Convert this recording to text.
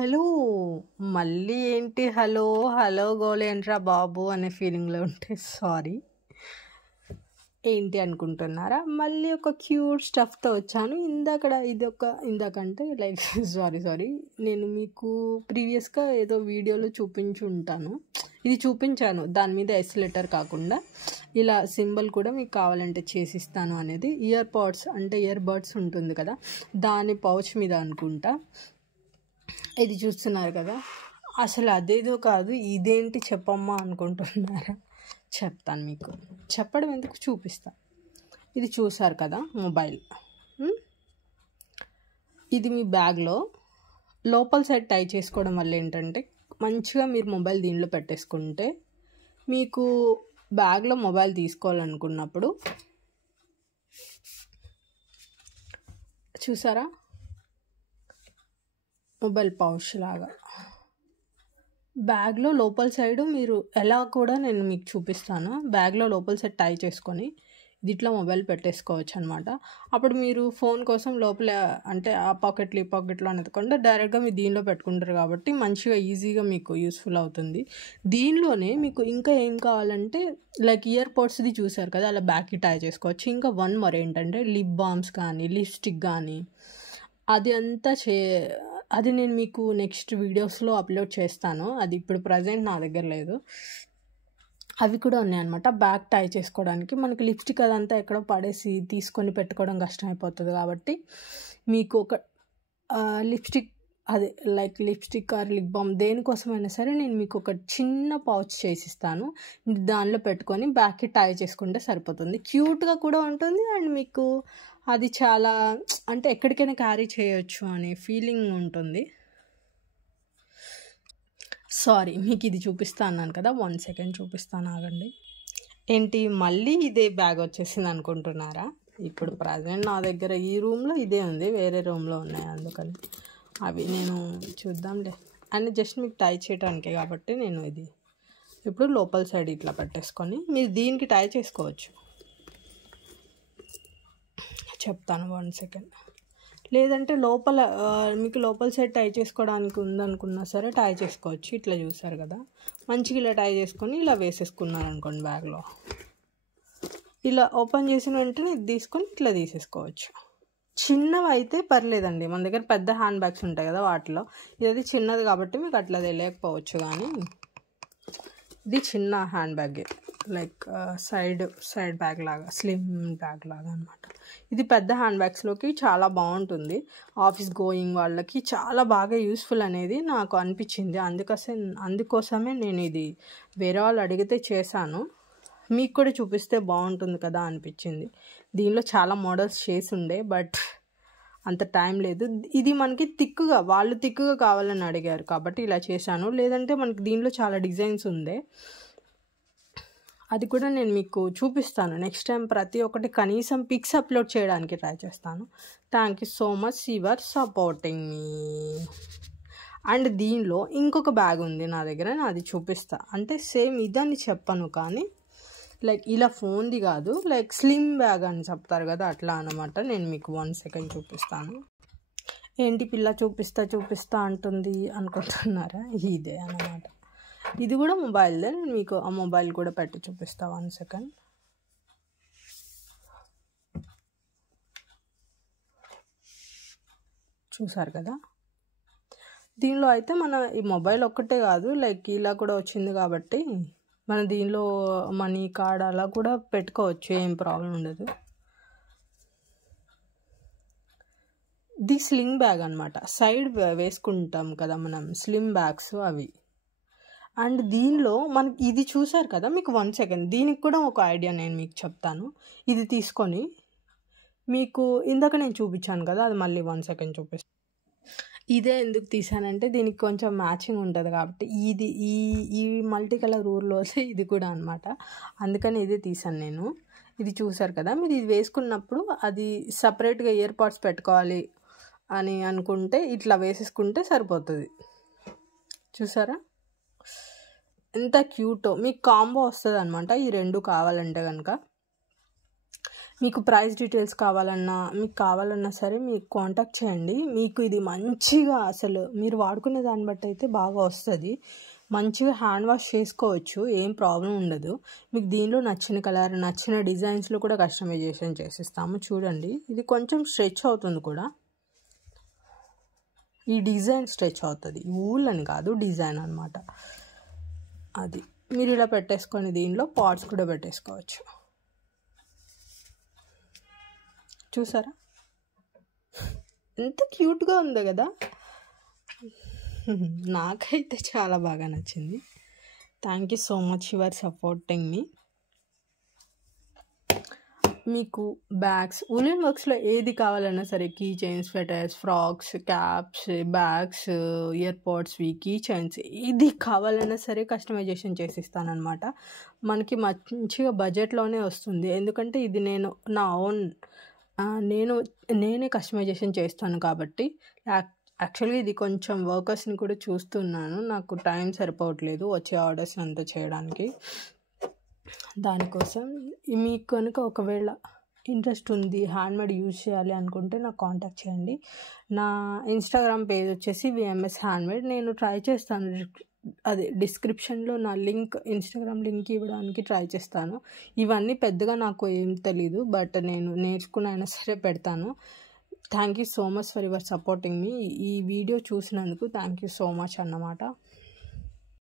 Hello! మళ్ళీ ఏంటి hello, hello గోలేంట్రా బాబు అనే ఫీలింగ్‌లో ఉంటే సారీ. ఏంటి అనుకుంటున్నారా? మళ్ళీ ఒక క్యూట్ స్టఫ్‌తో వచ్చాను. ఇందాకంటే లైక్ సారీ. నేను మీకు ప్రీవియస్‌గా ఏదో వీడియోలో చూపించాను. ఇది చూపించాను. దాని మీద ఎస్ లెటర్ కాకుండా ఇలా సింబల్ కూడా మీకు కావాలంటే చేసిస్తాను అనేది. ఇయర్ బడ్స్ ఉంటుంది కదా, దాని పౌచ్ మీద అనుకుంటా. ఇది చూస్తున్నారు కదా, అసలు అదేదో కాదు, ఇదేంటి చెప్పమ్మా అనుకుంటున్నారా? చెప్తాను మీకు. చెప్పడం ఎందుకు, చూపిస్తా. ఇది చూసారు కదా మొబైల్. ఇది మీ బ్యాగ్లో లోపల సైడ్ టై చేసుకోవడం వల్ల ఏంటంటే మంచిగా మీరు మొబైల్ దీనిలో పెట్టేసుకుంటే మీకు బ్యాగ్లో మొబైల్ తీసుకోవాలనుకున్నప్పుడు చూసారా, మొబైల్ పౌచ్ లాగా బ్యాగ్లో లోపల సైడు మీరు ఎలా కూడా నేను మీకు చూపిస్తాను. బ్యాగ్లో లోపల సైడ్ టై చేసుకొని ఇది ఇట్లా మొబైల్ పెట్టేసుకోవచ్చు అనమాట. అప్పుడు మీరు ఫోన్ కోసం లోపల అంటే ఆ పాకెట్లో ఈ పాకెట్లో అనేదకుండా డైరెక్ట్గా మీరు దీనిలో పెట్టుకుంటారు కాబట్టి మంచిగా ఈజీగా మీకు యూస్ఫుల్ అవుతుంది. దీనిలోనే మీకు ఇంకా ఏం కావాలంటే లైక్ ఇయర్ పోడ్స్ది చూసారు కదా, అలా బ్యాగ్కి టై చేసుకోవచ్చు. ఇంకా వన్ మోర్ ఏంటంటే లిప్ బామ్స్ కానీ లిప్స్టిక్ కానీ అది నేను మీకు నెక్స్ట్ వీడియోస్లో అప్లోడ్ చేస్తాను. అది ఇప్పుడు ప్రజెంట్ నా దగ్గర లేదు. అవి కూడా ఉన్నాయన్నమాట. బ్యాగ్ టై చేసుకోవడానికి. మనకి లిప్స్టిక్ అదంతా ఎక్కడో పడేసి తీసుకొని పెట్టుకోవడం కష్టం అయిపోతుంది కాబట్టి మీకు ఒక లిప్స్టిక్ ఆర్ లిప్ బామ్ దేనికోసమైనా సరే నేను మీకు ఒక చిన్న పౌచ్ చేసిస్తాను. దానిలో పెట్టుకొని బ్యాగ్కి టై చేసుకుంటే సరిపోతుంది. క్యూట్గా కూడా ఉంటుంది అండ్ మీకు అది చాలా అంటే ఎక్కడికైనా క్యారీ చేయొచ్చు అనే ఫీలింగ్ ఉంటుంది. సారీ, మీకు ఇది చూపిస్తా అన్నాను కదా, 1 సెకండ్ చూపిస్తాను, ఆగండి. ఏంటి మళ్ళీ ఇదే బ్యాగ్ వచ్చేసింది అనుకుంటున్నారా? ఇప్పుడు ప్రజెంట్ నా దగ్గర ఈ రూమ్లో ఇదే ఉంది, వేరే రూమ్లో ఉన్నాయి, అందుకని అవి నేను చూద్దాంలే అండ్ జస్ట్ మీకు టై చేయడానికే కాబట్టి నేను ఇది ఇప్పుడు లోపల సైడ్ ఇట్లా పెట్టేసుకొని మీరు దీనికి టై చేసుకోవచ్చు. చెప్తాను 1 సెకండ్. లేదంటే మీకు లోపల సైడ్ టై చేసుకోవడానికి ఉందనుకున్నా సరే టై చేసుకోవచ్చు. ఇట్లా చూసారు కదా, మంచిగా ఇలా టై చేసుకొని ఇలా వేసేసుకున్నారు అనుకోండి బ్యాగ్లో. ఇలా ఓపెన్ చేసిన వెంటనే ఇది తీసుకొని ఇట్లా తీసేసుకోవచ్చు. చిన్నవి అయితే పర్లేదండి, మన దగ్గర పెద్ద హ్యాండ్ బ్యాగ్స్ ఉంటాయి కదా వాటిలో. ఇది చిన్నది కాబట్టి మీకు అట్లా తెలియకపోవచ్చు, కానీ ఇది చిన్న హ్యాండ్ బ్యాగే, లైక్ సైడ్ బ్యాగ్ లాగా, స్లిమ్ బ్యాగ్ లాగా అనమాట. ఇది పెద్ద హ్యాండ్ బ్యాగ్స్లోకి చాలా బాగుంటుంది. ఆఫీస్ గోయింగ్ వాళ్ళకి చాలా బాగా యూస్ఫుల్ అనేది నాకు అనిపించింది. అందుకోసమే నేను ఇది వేరే వాళ్ళు అడిగితే చేశాను. మీకు కూడా చూపిస్తే బాగుంటుంది కదా అనిపించింది. దీనిలో చాలా మోడల్స్ చేసి ఉండే బట్ అంత టైం లేదు. ఇది మనకి వాళ్ళు తిక్కుగా కావాలని అడిగారు కాబట్టి ఇలా చేశాను. లేదంటే మనకి దీనిలో చాలా డిజైన్స్ ఉంది, అది కూడా నేను మీకు చూపిస్తాను నెక్స్ట్ టైం. ప్రతి ఒక్కటి కనీసం పిక్స్ అప్లోడ్ చేయడానికి ట్రై చేస్తాను. Thank you so much your supporting me. And దీనిలో ఇంకొక బ్యాగ్ ఉంది నా దగ్గర, నేను అది చూపిస్తా. అంటే సేమ్ ఇదని చెప్పను కానీ లైక్ ఇలా ఫోన్ది కాదు, లైక్ స్లిమ్ బ్యాగ్ అని చెప్తారు కదా, అట్లా అనమాట. నేను మీకు 1 సెకండ్ చూపిస్తాను. ఏంటి పిల్ల చూపిస్తా అంటుంది అనుకుంటున్నారా? ఇదే అన్నమాట. ఇది కూడా మొబైల్దే. నేను మీకు ఆ మొబైల్ కూడా పెట్టి చూపిస్తా. 1 సెకండ్. చూసారు కదా, దీనిలో అయితే మన ఈ మొబైల్ ఒక్కటే కాదు, లైక్ ఇలా కూడా వచ్చింది కాబట్టి మన దీనిలో మనీ కార్డ్ అలా కూడా పెట్టుకోవచ్చు, ఏం ప్రాబ్లం ఉండదు. ఇది స్లింగ్ బ్యాగ్ అనమాట. సైడ్ వేసుకుంటాం కదా మనం స్లిమ్ బ్యాగ్స్ అవి. అండ్ దీనిలో మనకి ఇది చూసారు కదా, మీకు 1 సెకండ్, దీనికి కూడా ఒక ఐడియా నేను మీకు చెప్తాను. ఇది తీసుకొని మీకు ఇందాక నేను చూపించాను కదా, అది మళ్ళీ 1 సెకండ్ చూపిస్తాను. ఇదే ఎందుకు తీసానంటే దీనికి కొంచెం మ్యాచింగ్ ఉంటుంది కాబట్టి. ఈ మల్టీ కలర్ ఊర్లో ఇది కూడా అనమాట, అందుకని ఇదే తీసాను నేను. ఇది చూసారు కదా, మీరు ఇది వేసుకున్నప్పుడు అది సపరేట్గా ఇయర్ పాడ్స్ పెట్టుకోవాలి అని అనుకుంటే ఇట్లా వేసేసుకుంటే సరిపోతుంది. చూసారా ఎంత క్యూటో. మీకు కాంబో వస్తుంది అనమాట ఈ రెండు కావాలంటే కనుక. మీకు ప్రైస్ డీటెయిల్స్ కావాలన్నా సరే మీకు కాంటాక్ట్ చేయండి. మీకు ఇది మంచిగా అసలు మీరు వాడుకునే దాన్ని బట్టి అయితే బాగా వస్తుంది. మంచిగా హ్యాండ్ వాష్ చేసుకోవచ్చు, ఏం ప్రాబ్లం ఉండదు. మీకు దీనిలో నచ్చిన కలర్ నచ్చిన డిజైన్స్లో కూడా కస్టమైజేషన్ చేసిస్తాము. చూడండి, ఇది కొంచెం స్ట్రెచ్ అవుతుంది కూడా. ఈ డిజైన్ స్ట్రెచ్ అవుతుంది, ఊల్ అని కాదు, డిజైన్ అనమాట. అది మీరు ఇలా పెట్టేసుకొని దీనిలో పాట్స్ కూడా పెట్టేసుకోవచ్చు. చూసారా ఎంత క్యూట్గా ఉందో కదా. నాకైతే చాలా బాగా నచ్చింది. Thank you so much your supporting me. మీకు బ్యాగ్స్, ఉలెన్ వర్క్స్లో ఏది కావాలన్నా సరే, key chains, sweaters, frocks, caps, bags, ear పోడ్స్వి, కీ చైన్స్, ఏది కావాలన్నా సరే కస్టమైజేషన్ చేసిస్తానమాట. మనకి మంచిగా బడ్జెట్లోనే వస్తుంది. ఎందుకంటే ఇది నేను నా ఓన్ నేనే కస్టమైజేషన్ చేస్తాను కాబట్టి. యాక్చువల్గా ఇది కొంచెం వర్కర్స్ని కూడా చూస్తున్నాను, నాకు టైం సరిపోవట్లేదు వచ్చే ఆర్డర్స్ అంతా చేయడానికి. దానికోసం మీకు కనుక ఒకవేళ ఇంట్రెస్ట్ ఉంది, హ్యాండ్మేడ్ యూజ్ చేయాలి అనుకుంటే నాకు కాంటాక్ట్ చేయండి. నా ఇన్స్టాగ్రామ్ పేజ్ వచ్చేసి VMS హ్యాండ్మేడ్. నేను ట్రై చేస్తాను, అదే డిస్క్రిప్షన్లో నా ఇన్స్టాగ్రామ్ లింక్ ఇవ్వడానికి ట్రై చేస్తాను. ఇవన్నీ పెద్దగా నాకు ఏం తెలీదు, బట్ నేను నేర్చుకునైనా సరే పెడతాను. Thank you so much for your supporting me. ఈ వీడియో చూసినందుకు థ్యాంక్ యూ సో మచ్ అన్నమాట.